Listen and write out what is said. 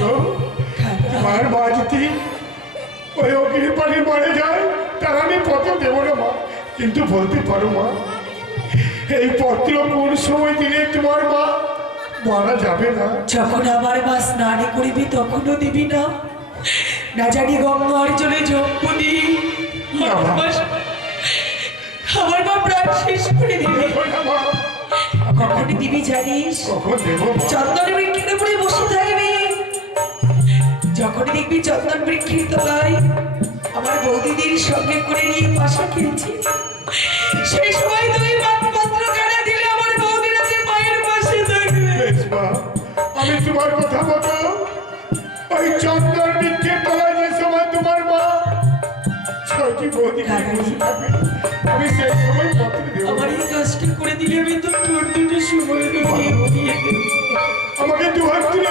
মা গো মার মা যদি ওই অগ্নি পানির মারে যায় তার আমি পত্র দেবো না মা। কিন্তু বলতে পারো মা এই পত্র কোন সময় দিলে তোমার মা মারা যাবে না? যখন আমার মা স্নান করিবি তখনও দিবি না। না জানি গঙ্গার জলে জম্পদি না, মা। আমার মা প্রাণ শেষ করে দিবি। কখন দিবি জানিস? চন্দন বৃক্ষের উপরে বসে থাকবি। যখন দেখবি চন্দন বৃক্ষের তলায় আমার বৌদিদির সঙ্গে করে নিয়ে পাশা খেলছি। সেই সময় তুই মাত্র কানে দিলে আমার বৌদিরা যে মায়ের পাশে থাকবে আমি তোমার কথা মতো ওই চন্দন বৃক্ষের তলায় যে সময় তোমার মা ছয়টি বৌদি বসে থাকবে আমি সেই সময় পত্র দেবো। আমার এই কাজটা করে দিলে আমি তো তোর দুটো সময় দিয়ে আমাকে দু হাত তুলে